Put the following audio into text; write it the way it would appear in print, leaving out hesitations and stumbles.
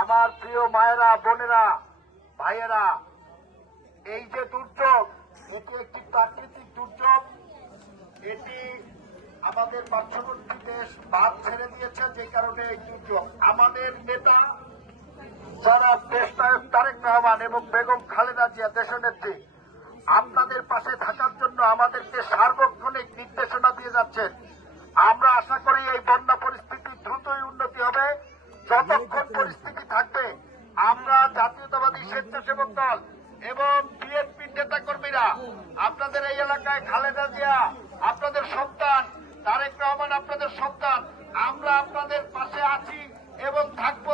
আমার প্রিয় মায়েরা, বোনেরা, ভাইয়েরা, এই যে দুর্যোগ, এটি একটি প্রাকৃতিক দুর্যোগ। এটি আমাদের পার্শ্ববর্তী দেশ বাদ ছেড়ে দিয়েছে, যে কারণে এই দুর্যোগ। আমাদের নেতা যারা দেশ নায়ক তারেক রহমান এবং বেগম খালেদা জিয়া দেশনেত্রী আপনাদের পাশে থাকার জন্য আমাদেরকে সার্বক্ষণিক নির্দেশনা দিয়ে যাচ্ছেন। আমরা আশা করি এই বন্যা পরিস্থিতি দ্রুতই উন্নতি হবে। যতক্ষণ পরিস্থিতি থাকবে আমরা জাতীয়তাবাদী স্বেচ্ছাসেবক দল এবং বিএনপির নেতা কর্মীরা আপনাদের এই এলাকায় খালেদা জিয়া আপনাদের সন্তান, তারেক রহমান আপনাদের সন্তান, আমরা আপনাদের পাশে আছি এবং থাকবো